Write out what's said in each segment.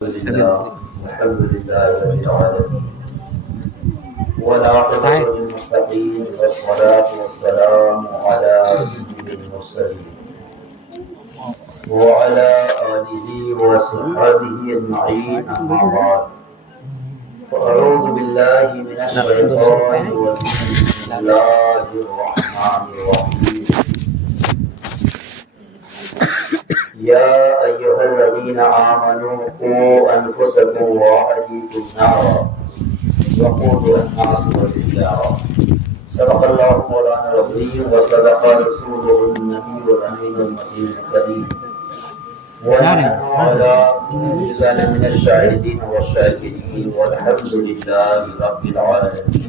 الحمد لله رب العالمين والعاقبة للمتقين والصلاة والسلام على سيد المرسلين وعلى آله وصحبه أجمعين أما بعد فأعوذ بالله من الشيطان الرجيم بسم الله الرحمن الرحيم يا أيها الذين آمنوا قوا أنفسكم وأهليكم نارا وقودها الناس والحجارة صدق الله مولانا العظيم وصدق رسوله النبي الأمين المتين الكريم ونحن على ذلك من الشاهدين والشاكرين والحمد لله رب العالمين.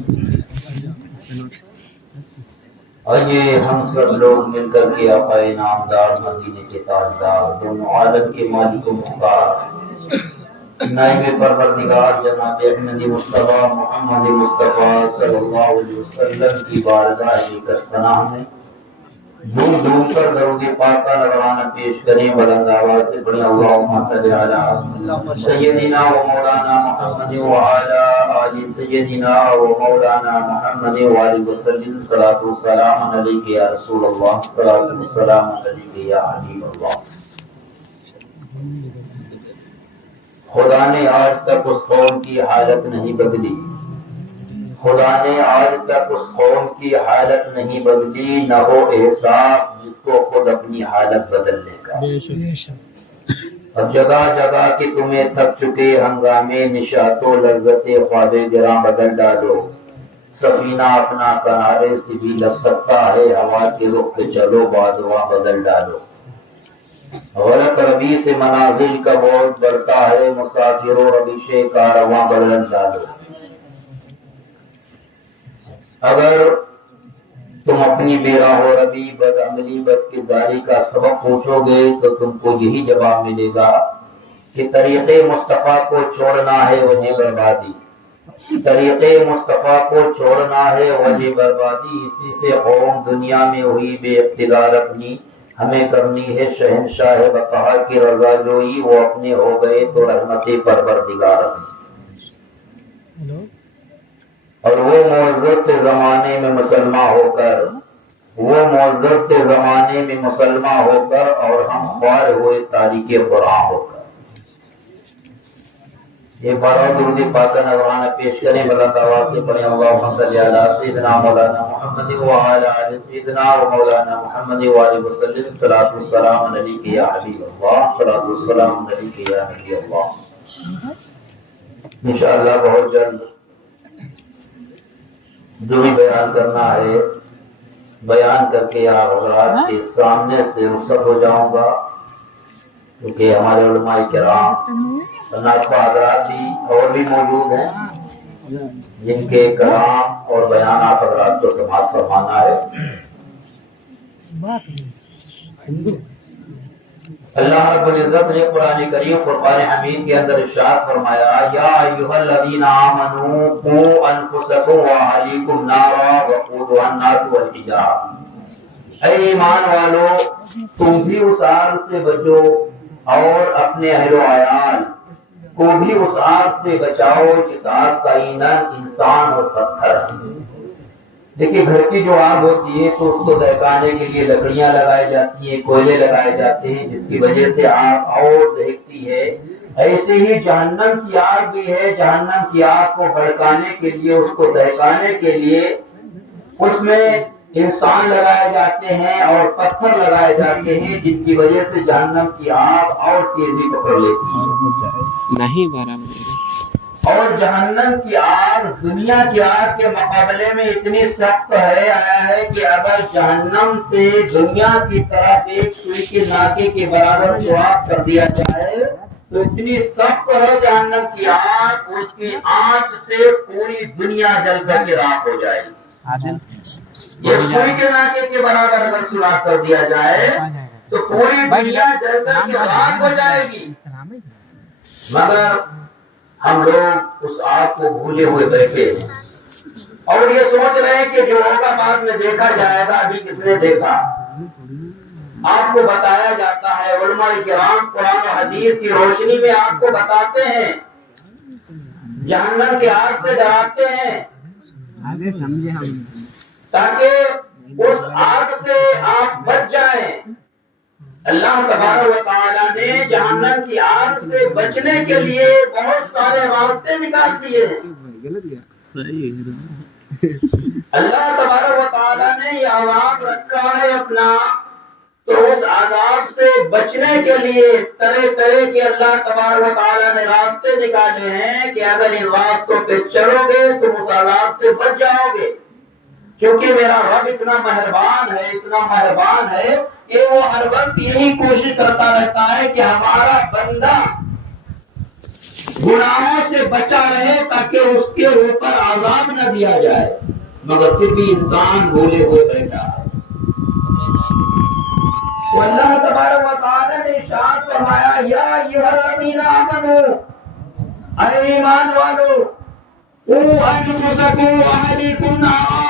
آئیے ہم سب لوگ مل کر کے آقا نامدار مدینے کے تاجدار دونوں عالم کے مالک و مختار نائب پروردگار جناب احمد مصطفیٰ محمد مصطفیٰ صلی اللہ علیہ وسلم کی بارگاہ کستناہ میں دور دور پر درود پاک کا نذرانہ پیش کریں بلند آواز سے بڑی اللہم صلی علی سیدنا و مولانا محمد و علی آل سیدنا و مولانا محمد و آلہ وسلم صلاۃ و سلام علیک یا رسول اللہ صلاۃ و سلام علیک یا حبیب اللہ. خدا نے آج تک اس قوم کی حالت نہیں بدلی، خدا نے آج تک اس قوم کی حالت نہیں بدلی، نہ ہو احساس جس کو خود اپنی حالت بدلنے کا. اب جگہ جگہ کہ تمہیں تھک چکے ہنگامے نشاط و لذت خواب گراں بدل ڈالو. سفینہ اپنا کنارے سے بھی لگ سکتا ہے، ہوا کے رخ پہ چلو بادواں بدل ڈالو. غلط روی سے منازل کا بوجھ بڑھتا ہے، مسافروں روش کارواں بدل ڈالو. اگر تم اپنی بے راہ و روی بد عملی بد کرداری کا سبب پوچھو گے تو تم کو یہی جواب ملے گا کہ طریقے مصطفیٰ کو چھوڑنا ہے وجہ بربادی، طریقے مصطفیٰ کو چھوڑنا ہے وجہ بربادی. اسی سے قوم دنیا میں ہوئی بے اقتدار، اپنی ہمیں کرنی ہے شہنشاہ بقا کی رضا جوئی. وہ اپنے ہو گئے تو رحمت پروردگار اپنی. اور وہ معزز زمانے میں مسلمان ہو کر، وہ معزز زمانے میں مسلمان ہو کر اور ہم خوار ہوئے تاریخ قرآن ہو کر. ایک بار اور درود پاک نذرانہ پیش کریں بلند آواز سے پڑھیں اللہم صلی علی سیدنا مولانا محمد و علی آل سیدنا و مولانا محمد و آلہ وسلم صلاۃ و سلام علیک یا حبیب اللہ صلاۃ و سلام علیک یا نبی اللہ. انشاءاللہ بہت جلد جو بھی بیان کرنا ہے بیان کر کے آپ حضرات کے سامنے سے رخصت ہو جاؤں گا، کیونکہ ہمارے علماء کرام ناطقہ حضرات بھی اور بھی موجود ہیں جن کے کلام اور بیانات حضرات کو سماعت فرمانا ہے. اللہ رب العزت نے قرآن کریم فرقان حمید کے اندر ارشاد فرمایا یا ایھا الذین آمنوا قوا انفسکم واہلیکم نارا وقودھا الناس والحجارہ. اے ایمان والو تم بھی اس آگ سے بچو اور اپنے اہل و عیال کو بھی اس آگ سے بچاؤ جس آگ کا ایندھن انسان اور پتھر ہے. دیکھیے گھر کی جو آگ ہوتی ہے تو اس کو دہکانے کے لیے لکڑیاں لگائی جاتی ہیں، کوئلے لگائے جاتے ہیں جس کی وجہ سے آگ اور دہکتی ہے. ایسے ہی جہنم کی آگ بھی ہے، جہنم کی آگ کو بھڑکانے کے لیے، اس کو دہکانے کے لیے اس میں انسان لگائے جاتے ہیں اور پتھر لگائے جاتے ہیں جن کی وجہ سے جہنم کی آگ اور تیزی پکڑ لیتی ہے. نہیں برابر. اور جہنم کی آگ دنیا کی آگ کے مقابلے میں اتنی سخت ہے آیا ہے کہ اگر جہنم سے دنیا کی طرف ایک سوئی کے ناکے کے برابر سوراخ کر دیا جائے تو اتنی سخت ہے جہنم کی آگ، اس کی آنچ سے پوری دنیا جل کر کے راکھ ہو جائے گی. یہ سوئی کے ناکے کے برابر اگر سوراخ کر دیا جائے تو پوری دنیا جل کر کے راکھ ہو جائے گی. مگر ہم لوگ اس آگ کو بھولے ہوئے بیٹھے ہیں اور یہ سوچ رہے ہیں کہ جو ہوگا بعد میں دیکھا جائے گا، ابھی کس نے دیکھا. آپ کو بتایا جاتا ہے، علماء کرام قرآن و حدیث کی روشنی میں آپ کو بتاتے ہیں، جہنم کی آگ سے ڈراتے ہیں تاکہ اس آگ سے آپ بچ جائیں۔ اللہ تبارک و تعالیٰ نے جہنم کی آگ سے بچنے کے لیے بہت سارے راستے نکال دیے ہیں۔ اللہ تبارک و تعالیٰ نے یہ عذاب رکھا ہے اپنا، تو اس عذاب سے بچنے کے لیے طرح طرح کے اللہ تبارک و تعالیٰ نے راستے نکالے ہیں کہ اگر ان راستوں پہ چلو گے تو اس عذاب سے بچ جاؤ گے۔ کیونکہ میرا رب اتنا مہربان ہے کہ وہ ہر وقت یہی کوشش کرتا رہتا ہے کہ ہمارا بندہ گناہوں سے بچا رہے تاکہ اس کے اوپر عذاب نہ دیا جائے، مگر پھر بھی انسان بھولے ہوئے بیٹھا ہے۔ تو اللہ تبارک و تعالی نے ارشاد فرمایا، یا ایھا الذین آمنوا، اے ایمان والو، قوا انفسکم واہلیکم نارا،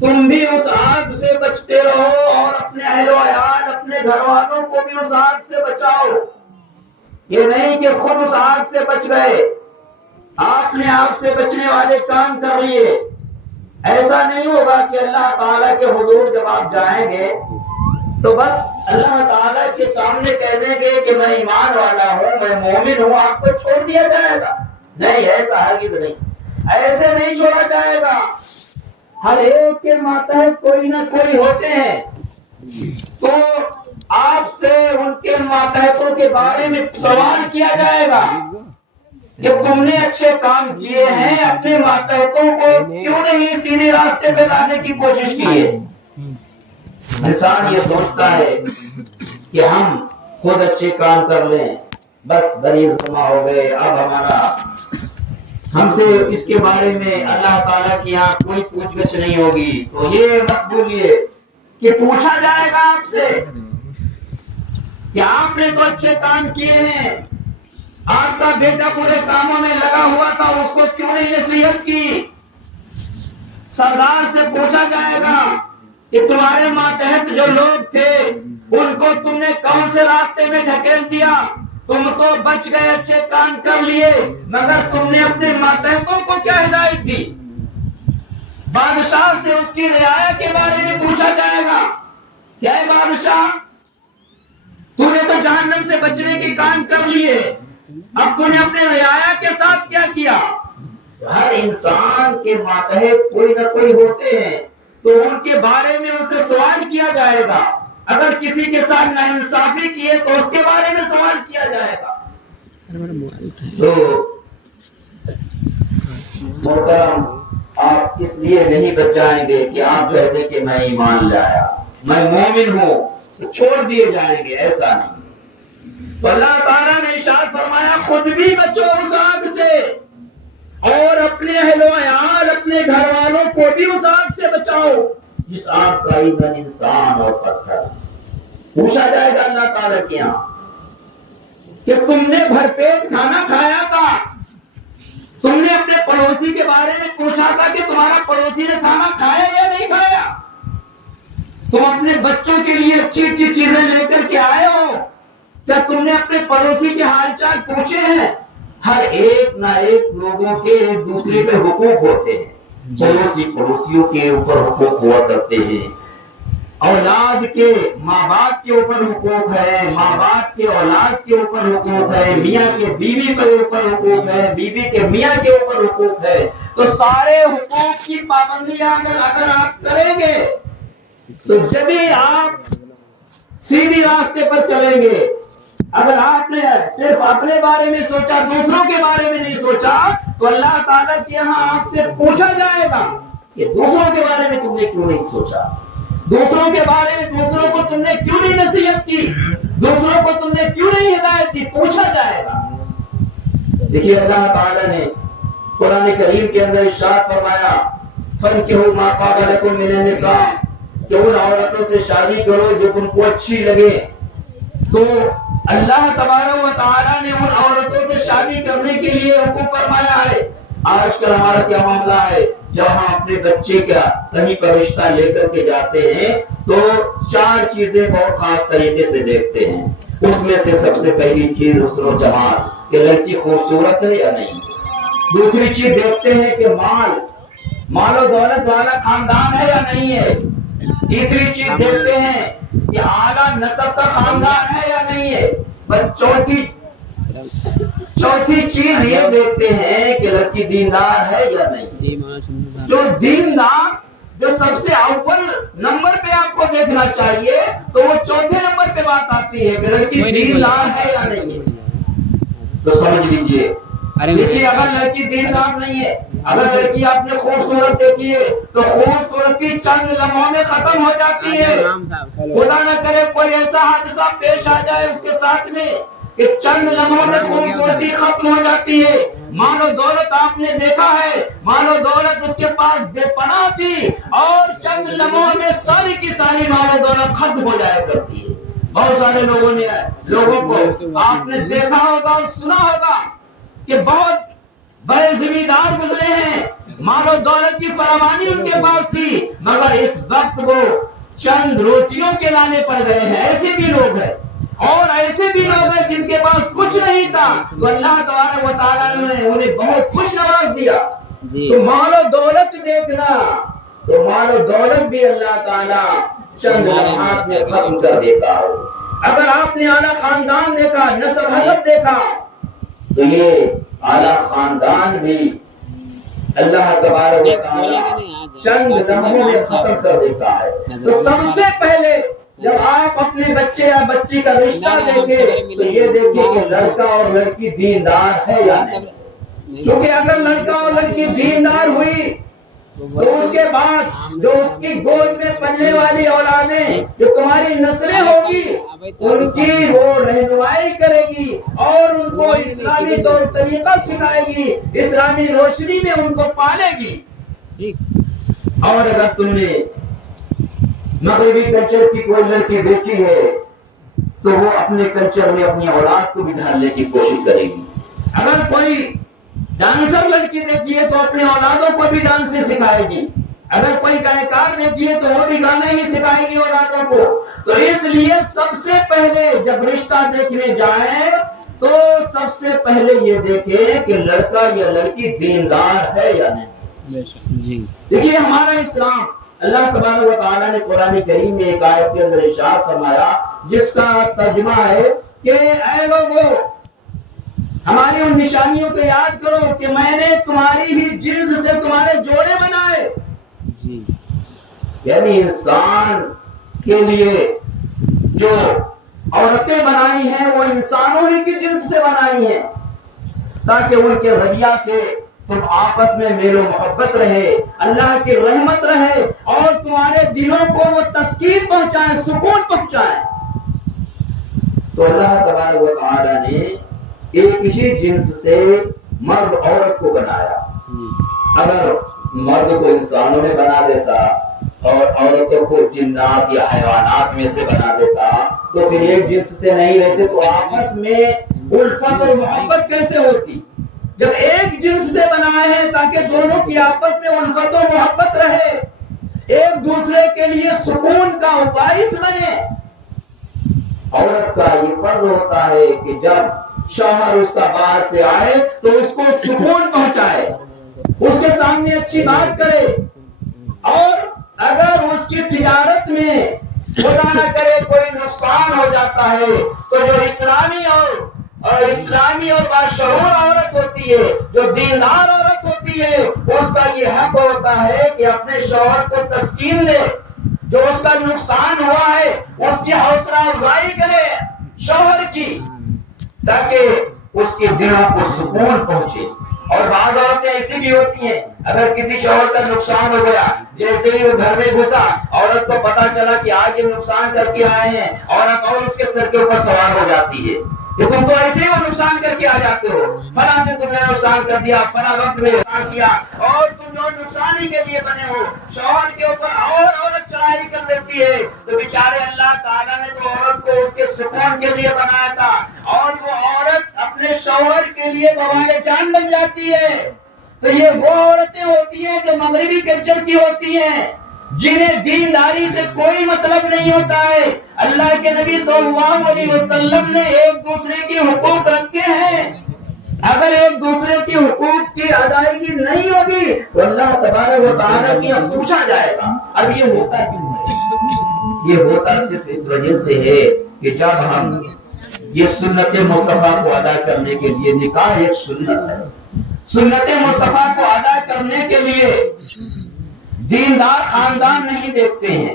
تم بھی اس آگ سے بچتے رہو اور اپنے اہل و عیال، اپنے گھر والوں کو بھی اس آگ سے بچاؤ۔ یہ نہیں کہ خود اس آگ سے بچ گئے، آپ نے آگ سے بچنے والے کام کر لیے۔ ایسا نہیں ہوگا کہ اللہ تعالیٰ کے حضور جب آپ جائیں گے تو بس اللہ تعالیٰ کے سامنے کہہ دیں گے کہ میں ایمان والا ہوں، میں مومن ہوں، آپ کو چھوڑ دیا جائے گا؟ نہیں، ایسا ہرگز نہیں، ایسے نہیں چھوڑا جائے گا۔ ہر ایک کے ماتحت کوئی نہ کوئی ہوتے ہیں، تو آپ سے ان کے ماتحتوں کے بارے میں سوال کیا جائے گا کہ تم نے اچھے کام کیے ہیں، اپنے ماتحتوں کو کیوں نہیں سیدھے راستے پہ لانے کی کوشش کی ہے؟ انسان یہ سوچتا ہے کہ ہم خود اچھے کام کر لیں، بس بری جمع ہو گئے، اب ہم سے اس کے بارے میں اللہ تعالیٰ کی یہاں کوئی پوچھ گچھ نہیں ہوگی۔ تو یہ مت بولیے کہ پوچھا جائے گا آپ سے کہ آپ نے تو اچھے کام کیے ہیں، آپ کا بیٹا پورے کاموں میں لگا ہوا تھا، اس کو کیوں نہیں نصیحت کی؟ سردار سے پوچھا جائے گا کہ تمہارے ماتحت جو لوگ تھے ان کو تم نے کون سے راستے میں دھکیل دیا؟ تم تو بچ گئے، اچھے کام کر لیے، مگر تم نے اپنے ماتحتوں کو کیا ہدایت دی؟ بادشاہ سے اس کی رعایا کے بارے میں پوچھا جائے گا کہ اے بادشاہ، تو نے تو جہنم سے بچنے کے کام کر لیے، اب تو نے اپنے رعایا کے ساتھ کیا کیا؟ ہر انسان کے ماتحت کوئی نہ کوئی ہوتے ہیں، تو ان کے بارے میں ان سے سوال کیا جائے گا۔ اگر کسی کے ساتھ ناانصافی کیے تو اس کے بارے میں سوال کیا جائے گا۔ تو محترم، آپ اس لیے نہیں بچ جائیں گے کہ آپ کہہ دیں کہ میں ایمان لایا، میں مومن ہوں، تو چھوڑ دیے جائیں گے، ایسا نہیں۔ تو اللہ تعالیٰ نے ارشاد فرمایا، خود بھی بچو اس آگ سے اور اپنے اہل و عیال، اپنے گھر والوں کو بھی اس آگ سے بچاؤ جس آگ کا ایندھن انسان اور پتھر۔ پوچھا جائے گا اللہ تعالیٰ کے یہاں کہ تم نے بھرپیٹ کھانا کھایا تھا، تم نے اپنے پڑوسی کے بارے میں پوچھا تھا کہ تمہارا پڑوسی نے کھانا کھایا یا نہیں کھایا؟ تم اپنے بچوں کے لیے اچھی اچھی چیزیں لے کر کے آئے ہو، کیا تم نے اپنے پڑوسی کے حال چال پوچھے ہیں؟ ہر ایک نہ ایک لوگوں کے ایک دوسرے پہ حقوق ہوتے ہیں، پڑوسی پڑوسیوں کے اوپر حقوق ہوا کرتے ہیں، اولاد کے ماں باپ کے اوپر حقوق ہے، ماں باپ کے اولاد کے اوپر حقوق ہے، میاں کے بیوی کے اوپر حقوق ہے، بیوی کے میاں کے اوپر حقوق ہے۔ تو سارے حقوق کی پابندیاں اگر آپ کریں گے تو جبھی آپ سیدھی راستے پر چلیں گے۔ اگر آپ نے صرف اپنے بارے میں سوچا، دوسروں کے بارے میں نہیں سوچا، تو اللہ تعالیٰ کے یہاں آپ سے پوچھا جائے گا کہ دوسروں کے بارے میں تم نے کیوں نہیں سوچا، دوسروں کے بارے میں دوسروں کو تم نے کیوں نہیں نصیحت کی، دوسروں کو تم نے کیوں نہیں ہدایت دی، پوچھا جائے گا۔ دیکھیے اللہ تعالیٰ نے قرآن کریم کے اندر ارشاد فرمایا، فَانكِحُوا مَا طَابَ لَكُم مِّنَ النِّسَاءِ، کہ ان عورتوں سے شادی کرو جو تم کو اچھی لگے۔ تو اللہ تبارک و تعالیٰ نے ان عورتوں سے شادی کرنے کے لیے حکم فرمایا ہے، آج کل ہمارا کیا معاملہ ہے، جب ہم اپنے بچے کا کہیں پر رشتہ لے کر کے جاتے ہیں تو 4 چیزیں بہت خاص طریقے سے دیکھتے ہیں۔ اس میں سے سب سے پہلی چیز حسن و جمال، کہ لڑکی خوبصورت ہے یا نہیں۔ دوسری چیز دیکھتے ہیں کہ مال و دولت والا خاندان ہے یا نہیں ہے۔ تیسری چیز دیکھتے ہیں کہ اعلیٰ نسب کا خاندان ہے یا نہیں ہے۔ چوتھی چیز یہ دیکھتے ہیں کہ لڑکی دیندار ہے یا نہیں۔ جو دیندار، جو سب سے اول نمبر پہ آپ کو دیکھنا چاہیے، تو وہ چوتھے نمبر پہ بات آتی ہے کہ لڑکی دیندار ہے یا نہیں ہے۔ تو سمجھ لیجئے، دیکھیے اگر لڑکی دیندار نہیں ہے، اگر لڑکی آپ نے خوبصورت دیکھی ہے تو خوبصورتی چند لمحوں میں ختم ہو جاتی ہے۔ خدا نہ کرے کوئی ایسا حادثہ پیش آ جائے اس کے ساتھ میں کہ چند لمحوں میں خوبصورتی ختم ہو جاتی ہے۔ مال و دولت آپ نے دیکھا ہے، مال و دولت اس کے پاس بے پناہ تھی، اور چند لمحوں میں ساری کی ساری مال و دولت ختم ہو جایا کرتی ہے۔ بہت سارے لوگوں کو آپ نے دیکھا ہوگا اور سنا ہوگا کہ بہت بڑے زمیندار گزرے ہیں، مال و دولت کی فراوانی ان کے پاس تھی، مگر اس وقت وہ چند روٹیوں کے لانے پڑ گئے ہیں۔ ایسے بھی لوگ ہیں، اور ایسے بھی لوگ ہیں جن کے پاس کچھ نہیں تھا تو اللہ تبارک و تعالیٰ نے انہیں بہت خوش نواز دیا۔ تو مال و دولت دیکھنا، تو مال و دولت بھی اللہ تعالیٰ چند لمحات میں ختم کر دیتا ہے۔ اگر آپ نے اعلیٰ خاندان دیکھا، نسب حسب دیکھا، تو یہ اعلیٰ خاندان بھی اللہ تبارک و تعالیٰ چند لمحوں میں ختم کر دیتا ہے۔ تو سب سے پہلے جب آپ اپنے بچے یا بچی کا رشتہ دیکھیں تو یہ دیکھیں کہ لڑکا اور لڑکی دیندار ہے یا نہیں۔ چونکہ اگر لڑکا اور لڑکی دیندار ہوئی تو اس کے بعد جو اس کی گود میں پلنے والی اولادیں، جو تمہاری نسلیں ہوگی، ان کی وہ رہنمائی کرے گی اور ان کو اسلامی طور طریقہ سکھائے گی، اسلامی روشنی میں ان کو پالے گی۔ اور اگر تم نے مغربی کلچر کی کوئی لڑکی دیکھی ہے تو وہ اپنے کلچر میں اپنی اولاد کو بھی ڈھالنے کی کوشش کرے گی۔ اگر کوئی ڈانسر لڑکی دیکھی ہے تو اپنے اولادوں کو بھی ڈانس سکھائے گی۔ اگر کوئی گائیکار دیکھی ہے تو وہ بھی گانا ہی سکھائے گی اولادوں کو۔ تو اس لیے سب سے پہلے جب رشتہ دیکھنے جائیں تو سب سے پہلے یہ دیکھیں کہ لڑکا یا لڑکی دیندار ہے یا نہیں۔ دیکھیے ہمارا اسلام، اللہ تبارک و تعالیٰ نے قرآن کریم میں ایک آیت کے اندر ارشاد فرمایا جس کا ترجمہ ہے کہ اے لوگو ہماری ان نشانیوں کو یاد کرو کہ میں نے تمہاری ہی جنس سے تمہارے جوڑے بنائے۔ یعنی انسان کے لیے جو عورتیں بنائی ہیں وہ انسانوں ہی کی جنس سے بنائی ہیں، تاکہ ان کے ذریعہ سے تم آپس میں میل و محبت رہے، اللہ کی رحمت رہے، اور تمہارے دلوں کو وہ تسکین پہنچائے، سکون پہنچائے۔ تو اللہ تبارک و تعالیٰ نے ایک ہی جنس سے مرد عورت کو بنایا۔ اگر مرد کو انسانوں میں بنا دیتا اور عورتوں کو جنات یا حیوانات میں سے بنا دیتا تو پھر ایک جنس سے نہیں رہتے تو آپس میں الفت اور محبت کیسے ہوتی؟ جب ایک جنس سے بنائے ہیں تاکہ دونوں کی آپس میں الفت و محبت رہے، ایک دوسرے کے لیے سکون کا باعث بنے۔ عورت کا یہ فرض ہوتا ہے کہ جب شوہر اس کا باہر سے آئے تو اس کو سکون پہنچائے، اس کے سامنے اچھی بات کرے، اور اگر اس کی تجارت میں خدا نہ کرے کوئی نقصان ہو جاتا ہے تو جو اسلامی اور باشعور عورت ہوتی ہے، جو دیندار عورت ہوتی ہے، اس کا یہ حق ہوتا ہے کہ اپنے شوہر کو تسکین دے، جو اس کا نقصان ہوا ہے اس کی حوصلہ افزائی کرے شوہر کی، تاکہ اس کے دلوں کو سکون پہنچے۔ اور بعض عورتیں ایسی بھی ہوتی ہیں، اگر کسی شوہر کا نقصان ہو گیا، جیسے ہی وہ گھر میں گھسا، عورت کو پتا چلا کہ آج یہ نقصان کر کے آئے ہیں، عورت اور اس کے سر کے اوپر سوار ہو جاتی ہے کہ تم تو ایسے ہی وہ نقصان کر کے آ جاتے ہو، فلاں دن تم نے نقصان کر دیا، فلاں وقت میں نقصان کیا، اور تم جو نقصانی کے لیے بنے ہو، شوہر کے اوپر اور عورت چڑھائی کر دیتی ہے۔ تو بیچارے اللہ تعالیٰ نے تو عورت کو اس کے سکون کے لیے بنایا تھا، اور وہ عورت اپنے شوہر کے لیے بوائے جان بن جاتی ہے۔ تو یہ وہ عورتیں ہوتی ہیں جو مغربی کلچر کی ہوتی ہیں، جنہیں دینداری سے کوئی مطلب نہیں ہوتا ہے۔ اللہ کے نبی صلی اللہ علیہ وسلم نے ایک دوسرے کے حقوق رکھے ہیں، اگر ایک دوسرے کے حقوق کی ادائیگی نہیں ہوگی تو اللہ تبارک و تعالیٰ کی اب پوچھا جائے گا۔ اب یہ ہوتا کیوں ہے؟ یہ ہوتا صرف اس وجہ سے ہے کہ جب ہم یہ سنت مصطفیٰ کو ادا کرنے کے لیے، نکاح ایک سنت ہے، سنت مصطفیٰ کو ادا کرنے کے لیے دیندار خاندان نہیں دیکھتے ہیں،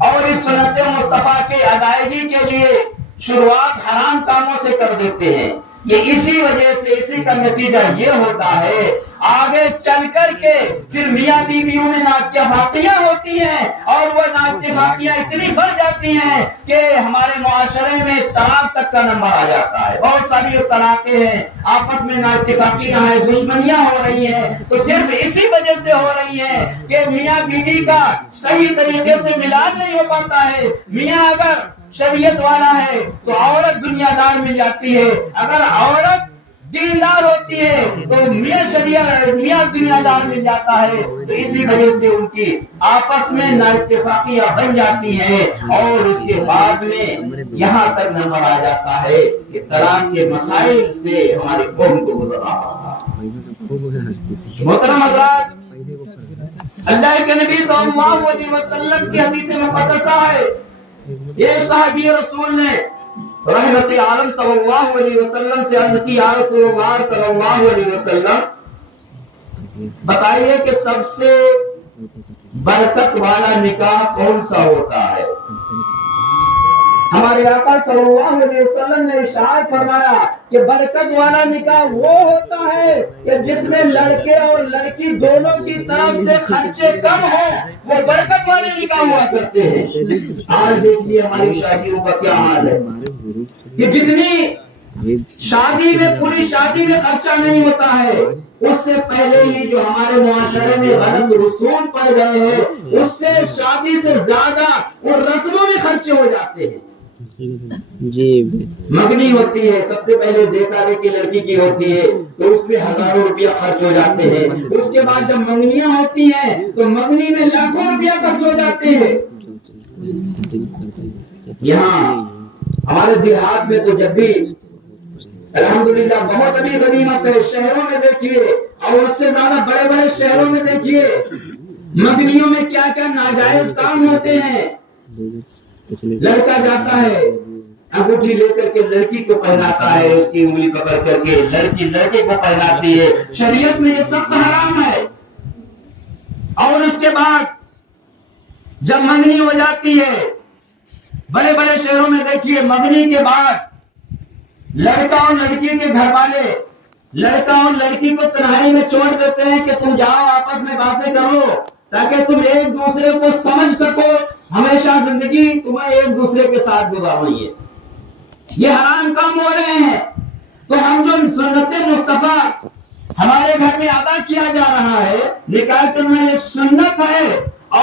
اور اس سنت مصطفیٰ کے ادائیگی کے لیے شروعات حرام کاموں سے کر دیتے ہیں۔ یہ اسی وجہ سے، اسی کا نتیجہ یہ ہوتا ہے آگے چل کر کے پھر میاں بیویوں میں نااتفاقیاں ہوتی ہیں، اور وہ نااتفاقیاں اتنی بڑھ جاتی ہیں کہ ہمارے معاشرے میں طلاق تک کا نمبر آ جاتا ہے۔ بہت ساری طلاقیں ہیں، آپس میں نااتفاقیاں ہیں، دشمنیاں ہو رہی ہیں، تو صرف اسی وجہ سے ہو رہی ہیں کہ میاں بیوی کا صحیح طریقے سے ملان نہیں ہو پاتا ہے۔ میاں اگر شریعت والا ہے تو عورت دنیا دار مل جاتی ہے، اگر عورت دیندار ہوتی ہے تو میاں دنیا دار مل جاتا ہے، تو اسی وجہ سے ان کی آپس میں نااتفاقیاں بن جاتی ہیں، اور اس کے بعد میں یہاں تک نمبر آ جاتا ہے کہ طلاق کے مسائل سے ہماری قوم کو گزرنا پڑتا ہے۔ محترم حضرات، اللہ کے نبی صلی اللہ علیہ وسلم کی حدیث مقدسہ ہے، ایک صحابی رسول نے رحمت عالم صلی اللہ علیہ وسلم سے عرض کی، یا رسول اللہ صلی اللہ علیہ وسلم بتائیے کہ سب سے برکت والا نکاح کون سا ہوتا ہے؟ ہمارے آقا صلی اللہ علیہ وسلم نے ارشاد فرمایا کہ برکت والا نکاح وہ ہوتا ہے کہ جس میں لڑکے اور لڑکی دونوں کی طرف سے خرچے کم ہوں، وہ برکت والے نکاح ہوا کرتے ہیں۔ آج دیکھیے ہماری شادیوں کا کیا حال ہے کہ جتنی شادی میں، پوری شادی میں خرچہ نہیں ہوتا ہے، اس سے پہلے ہی جو ہمارے معاشرے میں غلط رسوم پڑ گئے ہیں، اس سے شادی سے زیادہ اور رسموں میں خرچے ہو جاتے ہیں۔ جی منگنی ہوتی ہے، سب سے پہلے دیکھا کہ لڑکی کی ہوتی ہے تو اس میں ہزاروں روپیہ خرچ ہو جاتے ہیں، اس کے بعد جب منگنیاں ہوتی ہیں تو منگنی میں لاکھوں روپیہ خرچ ہو جاتے ہیں۔ یہاں ہمارے دیہات میں تو جب بھی الحمدللہ بہت ابھی غنیمت ہے، شہروں میں دیکھیے اور اس سے زیادہ بڑے بڑے شہروں میں دیکھیے منگنیوں میں کیا کیا ناجائز کام ہوتے ہیں۔ لڑکا جاتا ہے، انگوٹھی لے کر کے لڑکی کو پہناتا ہے، اس کی انگلی پکڑ کر کے لڑکی لڑکے کو پہناتی ہے، شریعت میں یہ سب حرام ہے۔ اور اس کے بعد جب منگنی ہو جاتی ہے، بڑے بڑے شہروں میں دیکھیے منگنی کے بعد لڑکا اور لڑکی کے گھر والے لڑکا اور لڑکی کو تنہائی میں چھوڑ دیتے ہیں کہ تم جاؤ آپس میں باتیں کرو تاکہ تم ایک دوسرے کو سمجھ سکو، ہمیشہ زندگی تمہیں ایک دوسرے کے ساتھ گزارنی ہے۔ یہ حرام کام ہو رہے ہیں، تو ہم جو سنت مصطفیٰ ہمارے گھر میں ادا کیا جا رہا ہے، نکاح کرنا ایک سنت ہے،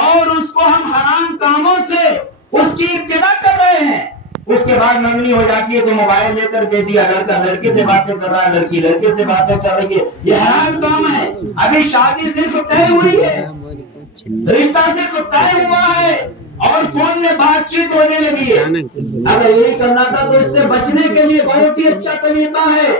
اور اس کو ہم حرام کاموں سے اس کی ابتدا کر رہے ہیں۔ اس کے بعد منگنی ہو جاتی ہے تو موبائل لے کر دے دیا، لڑکا لڑکے سے باتیں کر رہا ہے، لڑکی لڑکے سے باتیں کر رہی ہے، یہ حرام کام ہے۔ ابھی شادی صرف طے ہوئی ہے، رشتہ صرف طے ہوا ہے اور فون میں بات چیت ہونے لگی ہے۔ اگر یہی کرنا تھا تو اس سے بچنے کے لیے بہت ہی اچھا طریقہ ہے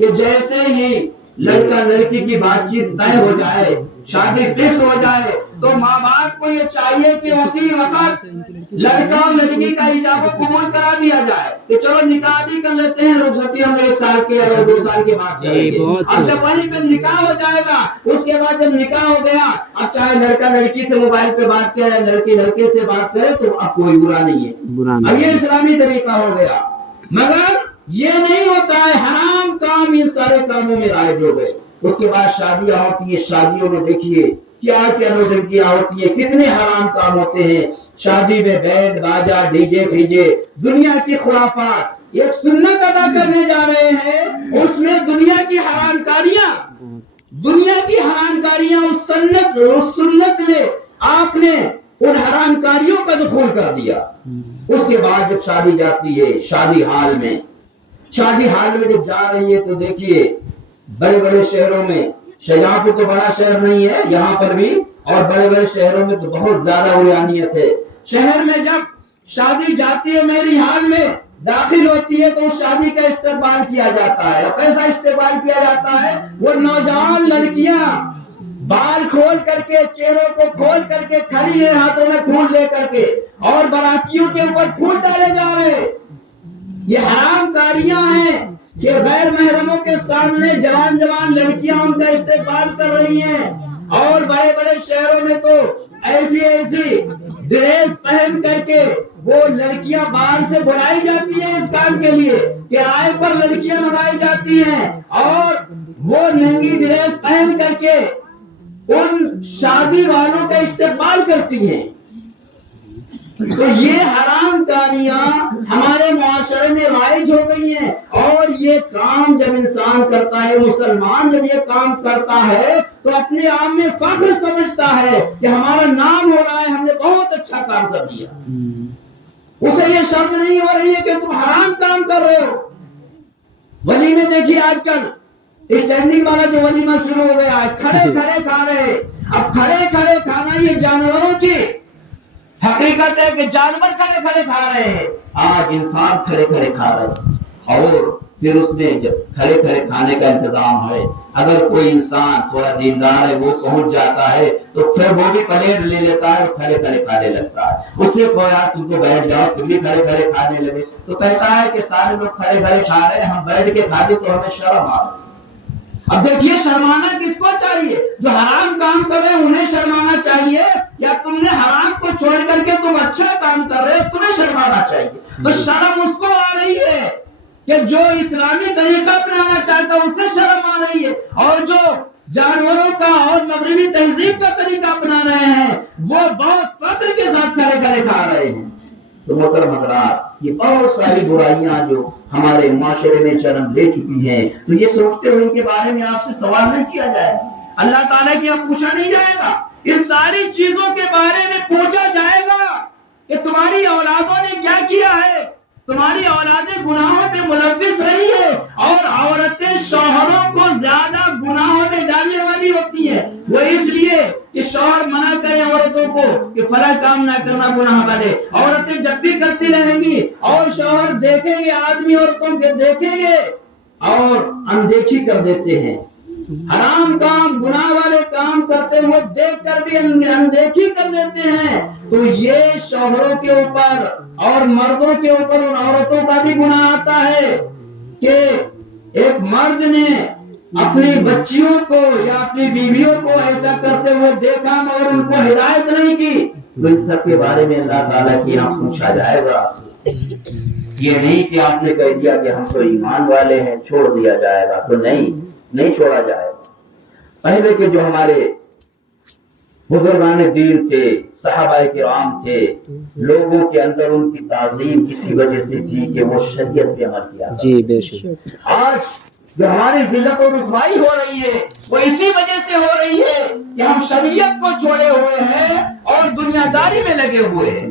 کہ جیسے ہی لڑکا لڑکی کی بات چیت طے ہو جائے، شادی فکس ہو جائے، تو ماں باپ کو یہ چاہیے کہ اسی وقت لڑکا اور لڑکی کا ایجاب قبول کرا دیا جائے کہ چلو نکاح بھی کر لیتے ہیں، رخصتی ہم 1 سال کے یا 2 سال کے بعد کریں گے۔ اب جب وہیں پہ نکاح ہو جائے گا، اس کے بعد جب نکاح ہو گیا، اب چاہے لڑکا لڑکی سے موبائل پہ بات کرے، لڑکی لڑکے سے بات کرے، تو اب کوئی برا نہیں ہے، اب یہ اسلامی طریقہ ہو گیا۔ مگر یہ نہیں ہوتا ہے، حرام کام ان سارے کاموں میں رائج ہو گئے۔ اس کے بعد شادیاں ہوتی ہیں، شادیوں میں دیکھیے کیا کیا نوٹنکیاں ہوتی ہیں، کتنے حرام کام ہوتے ہیں۔ شادی میں بینڈ باجا ڈی جے دنیا کی خرافات، ایک سنت ادا کرنے جا رہے ہیں، اس میں دنیا کی حرام کاریاں اس سنت میں آپ نے ان حرام کاریوں کا دخول کر دیا۔ اس کے بعد جب شادی جاتی ہے، شادی حال میں جب جا رہی ہے تو دیکھیے بڑے بڑے شہروں میں شہجہاں پور تو بڑا شہر نہیں ہے، یہاں پر بھی اور بڑے بڑے شہروں میں تو بہت زیادہ روحانیت ہے۔ شہر میں جب شادی جاتی ہے میری حال میں داخل ہوتی ہے تو شادی کا استقبال کیا جاتا ہے۔ کیسا استقبال کیا جاتا ہے؟ وہ نوجوان لڑکیاں بال کھول کر کے، چہروں کو کھول کر کے کھڑی ہے، ہاتھوں میں پھول لے کر کے، اور باراتیوں کے اوپر پھول ڈالے جا رہے۔ یہ حرام کاریاں ہیں کہ غیر محرموں کے سامنے جوان جوان لڑکیاں ان کا استقبال کر رہی ہیں، اور بڑے بڑے شہروں میں تو ایسی ایسی ڈریس پہن کر کے وہ لڑکیاں باہر سے بلائی جاتی ہیں اس کام کے لیے، کرائے پر لڑکیاں منگائی جاتی ہیں، اور وہ ننگی ڈریس پہن کر کے ان شادی والوں کا استقبال کرتی ہیں۔ تو یہ حرام کاریاں ہمارے معاشرے میں رائج ہو گئی ہیں، اور یہ کام جب انسان کرتا ہے، مسلمان جب یہ کام کرتا ہے تو اپنے آپ میں فخر سمجھتا ہے کہ ہمارا نام ہو رہا ہے، ہم نے بہت اچھا کام کر دیا۔ اسے یہ شرم نہیں ہو رہی ہے کہ تم حرام کام کر رہے ہو۔ ولیمے دیکھیے آج کل اسٹینڈنگ والا جو ولیمہ شروع ہو گیا ہے، کھڑے کھڑے کھا رہے۔ اب کھڑے کھڑے کھانا یہ جانوروں کی حقیقت ہے کہ جانور کھڑے کھڑے کھا رہے ہیں، آج انسان کھڑے کھڑے کھا رہے ہیں۔ اور پھر اس میں جب کھڑے کھڑے کھانے کا انتظام ہے، اگر کوئی انسان تھوڑا دیندار ہے وہ پہنچ جاتا ہے تو پھر وہ بھی پلیٹ لے لیتا ہے اور کھڑے کھڑے کھانے لگتا ہے۔ اس سے کوئی تم کو بیٹھ جاؤ، تم بھی کھڑے کھڑے کھانے لگے، تو کہتا ہے کہ سارے لوگ کھڑے کھڑے کھا رہے ہیں، ہم بیٹھ کے کھاتے تو ہمیں شرم آ رہی۔ اب دیکھیے شرمانا کس کو چاہیے؟ جو حرام کام کر رہے ہیں انہیں شرمانا چاہیے، یا تم نے حرام کو چھوڑ کر کے تم اچھا کام کر رہے تمہیں شرمانا چاہیے؟ تو شرم اس کو آ رہی ہے کہ جو اسلامی طریقہ اپنانا چاہتا ہے اسے شرم آ رہی ہے، اور جو جانوروں کا اور مغربی تہذیب کا طریقہ اپنا رہے ہیں وہ بہت فخر کے ساتھ کھڑے کھڑے کھا رہے ہیں۔ تو محترم حضرات، یہ بہت ساری برائیاں جو ہمارے معاشرے میں جنم لے چکی ہیں، تو یہ سوچتے ہوئے ان کے بارے میں آپ سے سوال نہیں کیا جائے گا، اللہ تعالیٰ کی اب پوچھا نہیں جائے گا، ان ساری چیزوں کے بارے میں پوچھا جائے گا کہ تمہاری اولادوں نے کیا کیا ہے۔ تمہاری اولادیں گناہوں میں ملوث رہی ہے، اور عورتیں شوہروں کو زیادہ گناہوں میں ڈالنے والی ہوتی ہیں۔ وہ اس لیے کہ شوہر منع کرے عورتوں کو کہ فلاں کام نہ کرنا گناہ بنے، عورتیں جب بھی کرتی رہیں گی، اور شوہر دیکھیں گے، آدمی عورتوں کے دیکھیں گے اور اندیکھی کر دیتے ہیں، حرام کام گناہ والے کام کرتے ہوئے دیکھ کر بھی اندیکھی کر دیتے ہیں، تو یہ شوہروں کے اوپر اور مردوں کے اوپر اور عورتوں کا بھی گناہ آتا ہے کہ ایک مرد نے اپنی بچیوں کو یا اپنی بیویوں کو ایسا کرتے ہوئے دیکھا مگر ان کو ہدایت نہیں کی، تو ان سب کے بارے میں اللہ تعالیٰ کی یہاں پوچھا جائے گا۔ یہ نہیں کہ آپ نے کہہ دیا کہ ہم تو ایمان والے ہیں چھوڑ دیا جائے گا، تو نہیں چھوڑا جائے گا۔ پہلے کے جو ہمارے بزرگان دین تھے، صحابہ کرام تھے، لوگوں کے اندر ان کی تعظیم اسی وجہ سے تھی کہ وہ شریعت پہ عمل کیا۔ جی بے شک۔ آج جو ہماری ذلت و رسوائی ہو رہی ہے وہ اسی وجہ سے ہو رہی ہے کہ ہم شریعت کو چھوڑے ہوئے ہیں اور دنیا داری میں لگے ہوئے ہیں۔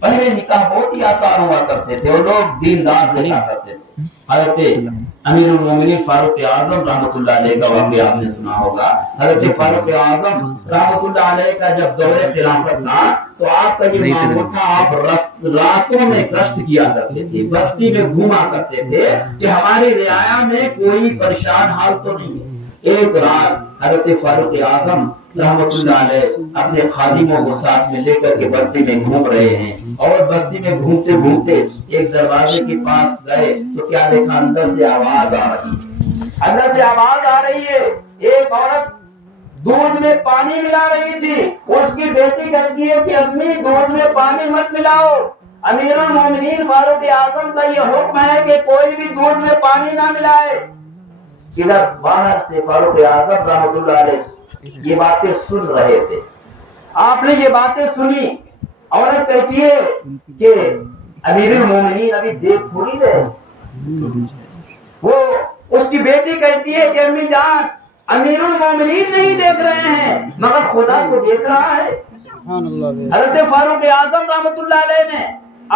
پہلے نکاح بہت ہی آسان ہوا کرتے تھے اور لوگ دیندار دیکھا کرتے تھے۔ حضرت امیر المومنین فاروق اعظم رحمۃ اللہ علیہ کا واقعہ آپ نے سنا ہوگا۔ حضرت فاروق اعظم رحمۃ اللہ علیہ کا جب دور خلافت تھا تو آپ کا یہ معمول تھا، آپ راتوں میں گشت کیا کرتے تھے، بستی میں گھوما کرتے تھے کہ ہماری رعایا میں کوئی پریشان حال تو نہیں ہے۔ ایک رات حضرت فاروق اعظم رحمۃ اللہ علیہ اپنے خادموں کو ساتھ میں لے کر کے بستی میں گھوم رہے ہیں، اور بستی میں گھومتے گھومتے ایک دروازے کے پاس گئے تو کیا دیکھا، اندر سے آواز آ رہی ہے، اندر سے آواز آ رہی ہے۔ ایک عورت دودھ میں پانی ملا رہی تھی، اس کی بیٹی کہتی ہے کہ امی دودھ میں پانی مت ملاؤ، امیر المومنین فاروق اعظم کا یہ حکم ہے کہ کوئی بھی دودھ میں پانی نہ ملائے۔ ادھر باہر سے فاروق اعظم رحمۃ اللہ علیہ یہ باتیں سن رہے تھے، آپ نے یہ باتیں سنی، عورت کہتی ہے کہ امیر المومنین ابھی دیکھ تھوڑی رہے، وہ اس کی بیٹی کہتی ہے کہ امی جان امیر المومنین نہیں دیکھ رہے ہیں مگر خدا تو دیکھ رہا ہے۔ حضرت فاروق اعظم رحمۃ اللہ علیہ نے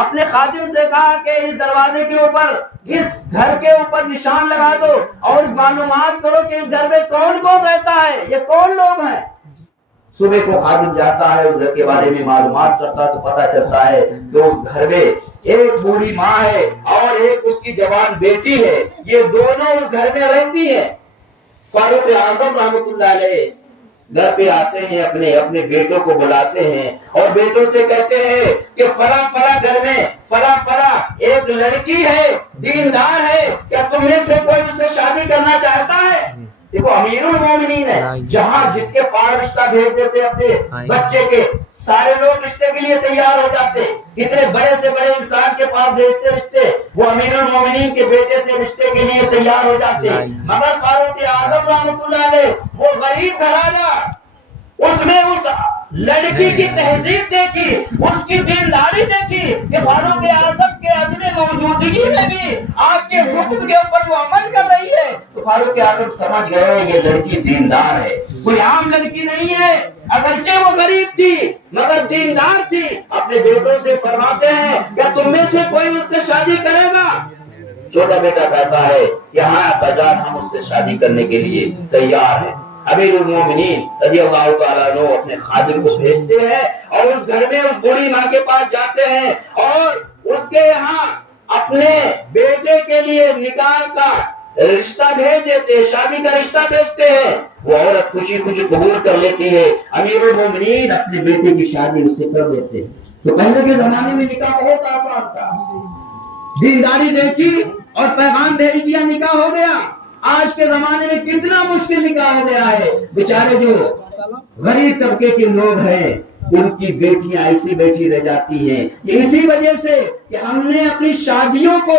اپنے خادم سے کہا کہ اس دروازے کے اوپر اس گھر کے اوپر نشان لگا دو اور معلومات کرو کہ اس گھر میں کون کون رہتا ہے، یہ کون لوگ ہیں۔ صبح کو خادم جاتا ہے اس گھر کے بارے میں معلومات کرتا ہے تو پتہ چلتا ہے کہ اس گھر میں ایک بوڑھی ماں ہے اور ایک اس کی جوان بیٹی ہے، یہ دونوں اس گھر میں رہتی ہیں۔ فاروق اعظم رحمۃ اللہ علیہ گھر پہ آتے ہیں، اپنے بیٹوں کو بلاتے ہیں اور بیٹوں سے کہتے ہیں کہ فلاں فلاں گھر میں فلاں فلاں ایک لڑکی ہے، دیندار ہے، کیا تم میں سے کوئی اس سے شادی کرنا چاہتا ہے؟ دیکھو امیر المومنین ہے، جہاں جس کے پاس رشتہ بھیج دیتے اپنے بچے کے، سارے لوگ رشتے کے لیے تیار ہو جاتے، اتنے بڑے سے بڑے انسان کے پاس بھیجتے رشتے، وہ امیر المومنین کے بیٹے سے رشتے کے لیے تیار ہو جاتے۔ مگر فاروق اعظم رحمۃ اللہ علیہ وہ غریب گھرانہ، اس میں اس لڑکی کی تہذیب دیکھی، اس کی دینداری دیکھی کہ فاروق اعظم کے عدم موجودگی میں بھی آپ کے حکم کے اوپر وہ عمل کر رہی ہے، تو فاروق اعظم سمجھ گئے یہ لڑکی دیندار ہے، کوئی عام لڑکی نہیں ہے۔ اگرچہ وہ غریب تھی مگر دیندار تھی۔ اپنے بیٹوں سے فرماتے ہیں کیا تم میں سے کوئی اس سے شادی کرے گا؟ چھوٹا بیٹا کہتا ہے کہ ہاں ابا جان، ہم اس سے شادی کرنے کے لیے تیار ہیں۔ امیر المومنین رضی اللہ تعالیٰ عنہ اپنے خادم کو بھیجتے ہیں اور اس گھر میں اس بوڑھی ماں کے پاس جاتے ہیں اور اس کے یہاں اپنے بیٹے کے لیے نکاح کا رشتہ بھیج دیتے، شادی کا رشتہ بھیجتے ہیں۔ وہ عورت خوشی خوشی قبول کر لیتی ہے، امیر المومنین اپنے بیٹے کی شادی اس سے کر دیتے ہیں۔ تو پہلے کے زمانے میں نکاح بہت آسان تھا، دینداری دیکھی اور پیغام بھیج دیا، نکاح ہو گیا۔ آج کے زمانے میں کتنا مشکل نکاح ہو گیا ہے۔ بیچارے جو غریب طبقے کے لوگ ہیں ان کی بیٹیاں ایسی بیٹھی رہ جاتی ہیں، یہ اسی وجہ سے کہ ہم نے اپنی شادیوں کو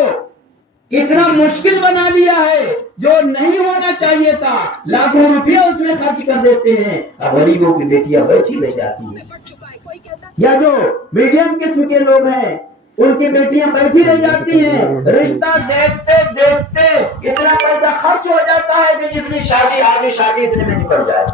اتنا مشکل بنا لیا ہے، جو نہیں ہونا چاہیے تھا، لاکھوں روپیہ اس میں خرچ کر دیتے ہیں، اب غریبوں کی بیٹیاں بیٹھی رہ جاتی ہیں۔ یا جو میڈیم قسم کے لوگ ہیں ان کی بیٹیاں بیٹھی رہ جاتی ہیں، رشتہ دیکھتے دیکھتے اتنا پیسہ خرچ ہو جاتا ہے کہ جتنی شادی آگے شادی اتنے میں نکل جائے۔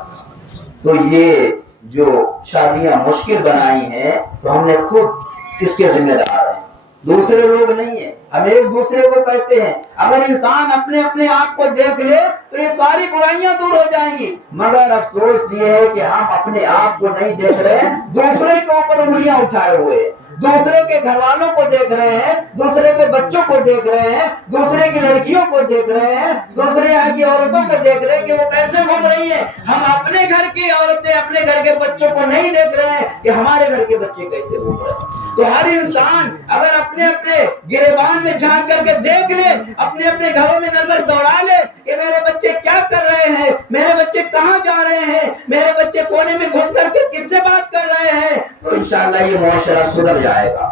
تو یہ جو شادیاں مشکل بنائی ہیں تو ہم نے خود اس کے ذمہ دار ہیں، دوسرے لوگ نہیں ہیں۔ ہم ایک دوسرے کو کہتے ہیں اگر انسان اپنے اپنے آپ کو دیکھ لے تو یہ ساری برائیاں دور ہو جائیں گی، مگر افسوس یہ ہے کہ ہم اپنے آپ کو نہیں دیکھ رہے ہیں، دوسرے کے اوپر انگلیاں اٹھائے ہوئے ہیں، دوسرے کے گھر والوں کو دیکھ رہے ہیں، دوسرے کے بچوں کو دیکھ رہے ہیں، دوسرے کی لڑکیوں کو دیکھ رہے ہیں، دوسرے یہاں کی عورتوں کو دیکھ رہے ہیں کہ وہ کیسے گھوم رہی ہیں۔ ہم اپنے گھر کی عورتیں اپنے گھر کے بچوں کو نہیں دیکھ رہے ہیں کہ ہمارے گھر کے بچے کیسے گھوم رہے ہیں۔ تو ہر انسان اگر اپنے اپنے گریبان میں جھانک کر کے دیکھ لے، اپنے اپنے گھروں میں نظر دوڑا لے کہ میرے بچے کیا کر رہے ہیں، میرے بچے کہاں جا رہے ہیں، میرے بچے کونے میں گھس کر کے کس سے بات کر رہے ہیں، تو انشاءاللہ یہ معاشرہ سدھر جائے گا۔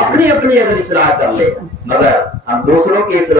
اپنی اپنی اگر اصلاح کر لے، مگر ہم دوسروں کی اصلاح